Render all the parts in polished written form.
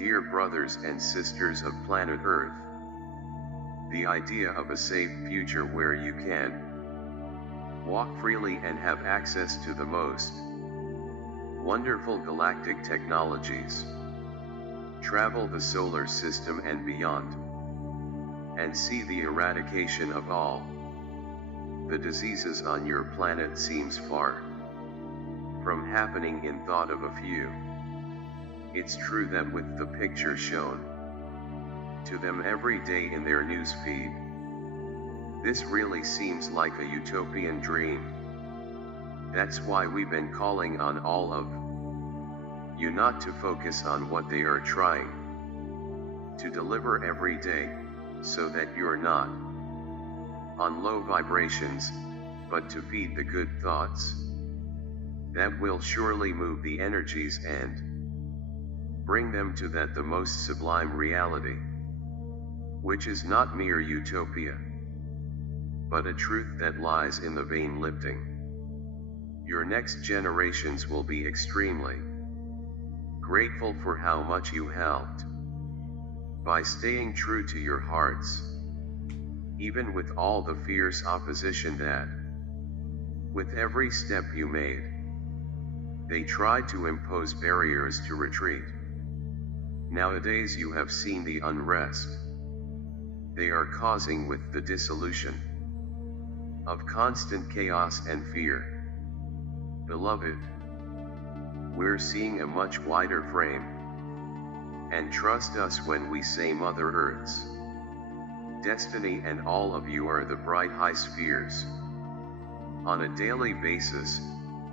Dear brothers and sisters of planet Earth, the idea of a safe future where you can walk freely and have access to the most wonderful galactic technologies, travel the solar system and beyond, and see the eradication of all the diseases on your planet seems far from happening in thought of a few. It's true that with the picture shown to them every day in their news feed, this really seems like a utopian dream. That's why we've been calling on all of you not to focus on what they are trying to deliver every day, so that you're not on low vibrations, but to feed the good thoughts that will surely move the energies and bring them to that the most sublime reality, which is not mere utopia, but a truth that lies in the vein lifting. Your next generations will be extremely grateful for how much you helped by staying true to your hearts, even with all the fierce opposition that, with every step you made, they tried to impose barriers to retreat. Nowadays you have seen the unrest they are causing with the dissolution of constant chaos and fear. Beloved, we're seeing a much wider frame, and trust us when we say Mother Earth's destiny and all of you are the bright high spheres. On a daily basis,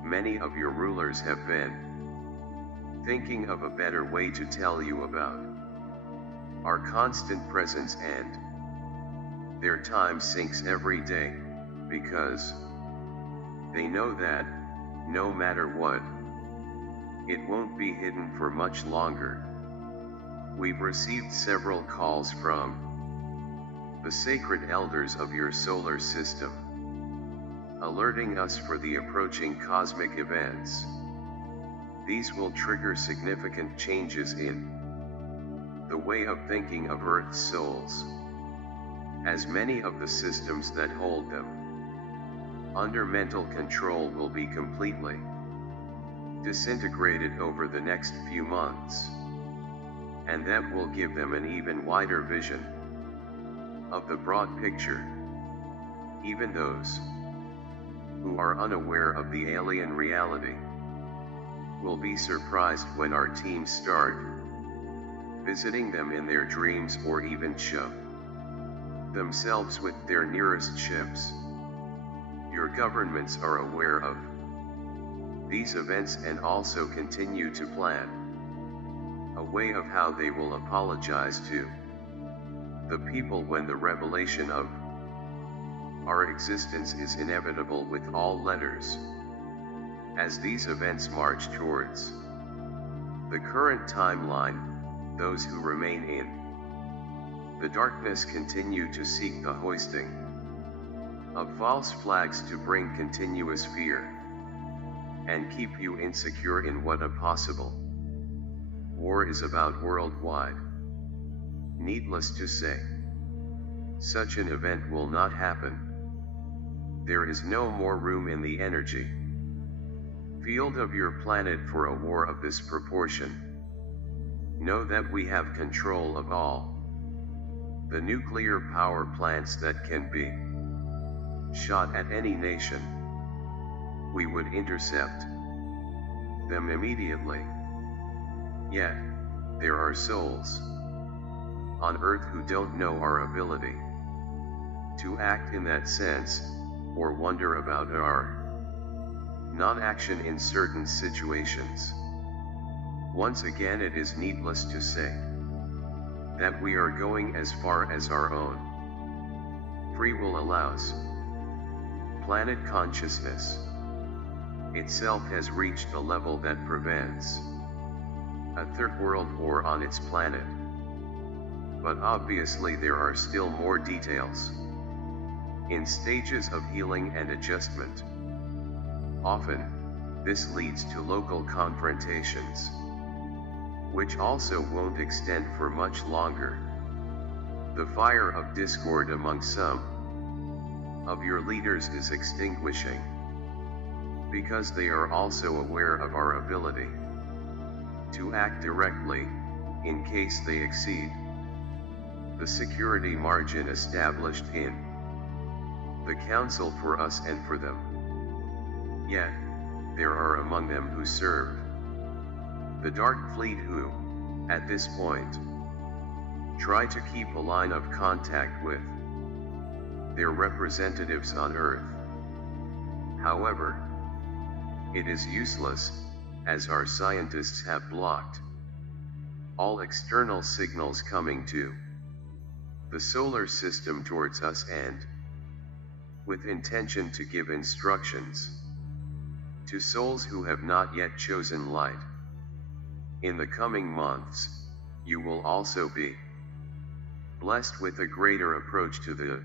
many of your rulers have been thinking of a better way to tell you about our constant presence, and their time sinks every day, because they know that, no matter what, it won't be hidden for much longer. We've received several calls from the sacred elders of your solar system, alerting us for the approaching cosmic events. These will trigger significant changes in the way of thinking of Earth's souls, as many of the systems that hold them under mental control will be completely disintegrated over the next few months, and that will give them an even wider vision of the broad picture. Even those who are unaware of the alien reality will be surprised when our teams start visiting them in their dreams, or even show themselves with their nearest ships. Your governments are aware of these events and also continue to plan a way of how they will apologize to the people when the revelation of our existence is inevitable with all letters. As these events march towards the current timeline, those who remain in the darkness continue to seek the hoisting of false flags to bring continuous fear and keep you insecure in what a possible war is about worldwide. Needless to say, such an event will not happen. There is no more room in the energy field of your planet for a war of this proportion. Know that we have control of all the nuclear power plants that can be shot at any nation. We would intercept them immediately. Yet, there are souls on Earth who don't know our ability to act in that sense, or wonder about our non-action in certain situations. Once again, it is needless to say that we are going as far as our own free will allows. Planet consciousness itself has reached a level that prevents a third world war on its planet. But obviously there are still more details in stages of healing and adjustment. Often, this leads to local confrontations which also won't extend for much longer. The fire of discord among some of your leaders is extinguishing, because they are also aware of our ability to act directly, in case they exceed the security margin established in the Council for us and for them. Yet, there are among them who serve the Dark Fleet who, at this point, try to keep a line of contact with their representatives on Earth. However, it is useless, as our scientists have blocked all external signals coming to the solar system towards us, and with intention to give instructions to souls who have not yet chosen light. In the coming months, you will also be blessed with a greater approach to the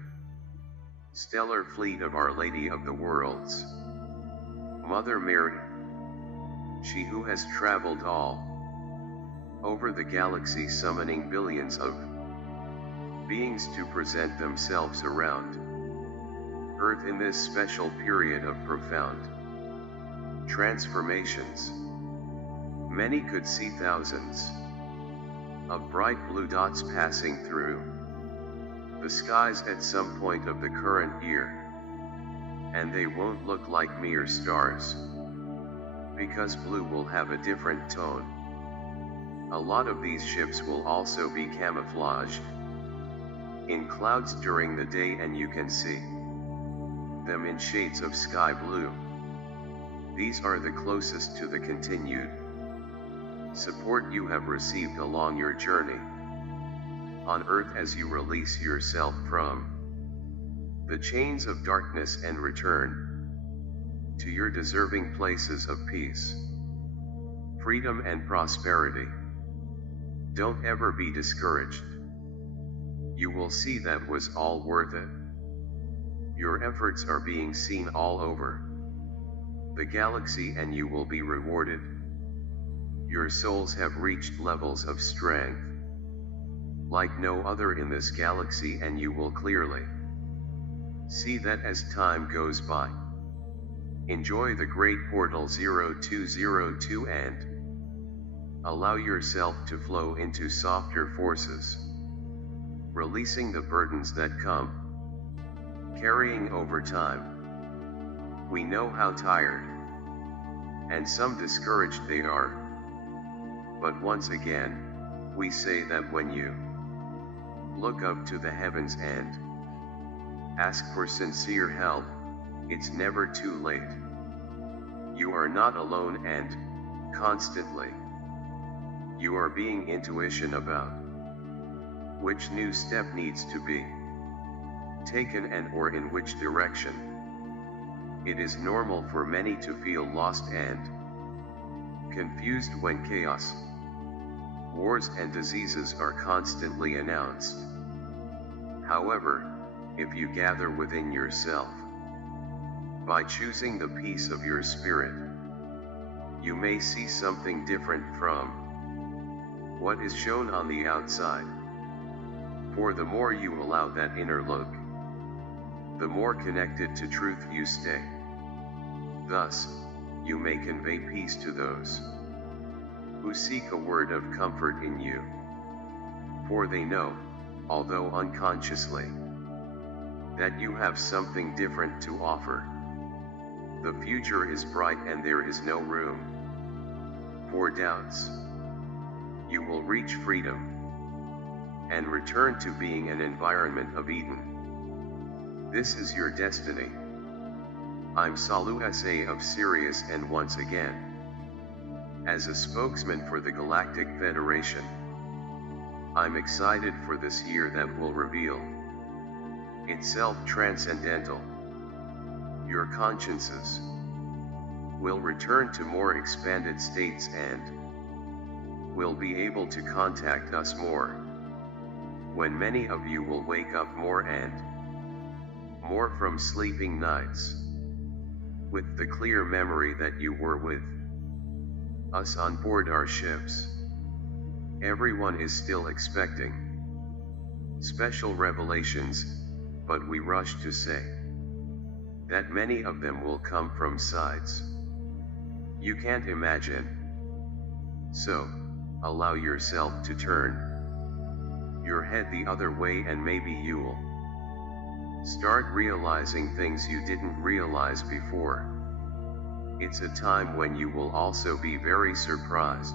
stellar fleet of Our Lady of the Worlds, Mother Mary, she who has traveled all over the galaxy, summoning billions of beings to present themselves around Earth in this special period of profound transformations. Many could see thousands of bright blue dots passing through the skies at some point of the current year, and they won't look like mere stars, because blue will have a different tone. A lot of these ships will also be camouflaged in clouds during the day, and you can see them in shades of sky blue. These are the closest to the continued support you have received along your journey on Earth as you release yourself from the chains of darkness and return to your deserving places of peace, freedom and prosperity. Don't ever be discouraged. You will see that was all worth it. Your efforts are being seen all over the galaxy, and you will be rewarded. Your souls have reached levels of strength like no other in this galaxy, and you will clearly see that as time goes by. Enjoy the great portal 0202 and allow yourself to flow into softer forces, releasing the burdens that come carrying over time. We know how tired and some discouraged they are, but once again, we say that when you look up to the heavens and ask for sincere help, it's never too late. You are not alone, and constantly you are being intuition about which new step needs to be taken and or in which direction. It is normal for many to feel lost and confused when chaos, wars and diseases are constantly announced. However, if you gather within yourself by choosing the peace of your spirit, you may see something different from what is shown on the outside. For the more you allow that inner look, the more connected to truth you stay. Thus, you may convey peace to those who seek a word of comfort in you. For they know, although unconsciously, that you have something different to offer. The future is bright and there is no room for doubts. You will reach freedom and return to being an environment of Eden. This is your destiny. I'm Salu SA of Sirius, and once again, as a spokesman for the Galactic Federation, I'm excited for this year that will reveal itself transcendental. Your consciences will return to more expanded states and will be able to contact us more, when many of you will wake up more and more from sleeping nights, with the clear memory that you were with us on board our ships. Everyone is still expecting special revelations, but we rush to say that many of them will come from sides you can't imagine. So, allow yourself to turn your head the other way, and maybe you'll start realizing things you didn't realize before. It's a time when you will also be very surprised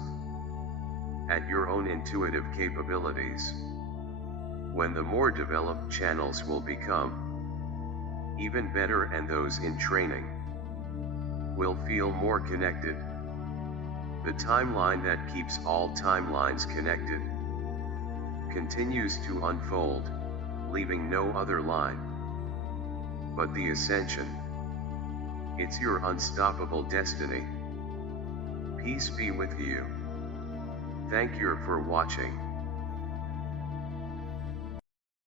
at your own intuitive capabilities, when the more developed channels will become even better, and those in training will feel more connected. The timeline that keeps all timelines connected continues to unfold, leaving no other line but the ascension. It's your unstoppable destiny. Peace be with you. Thank you for watching.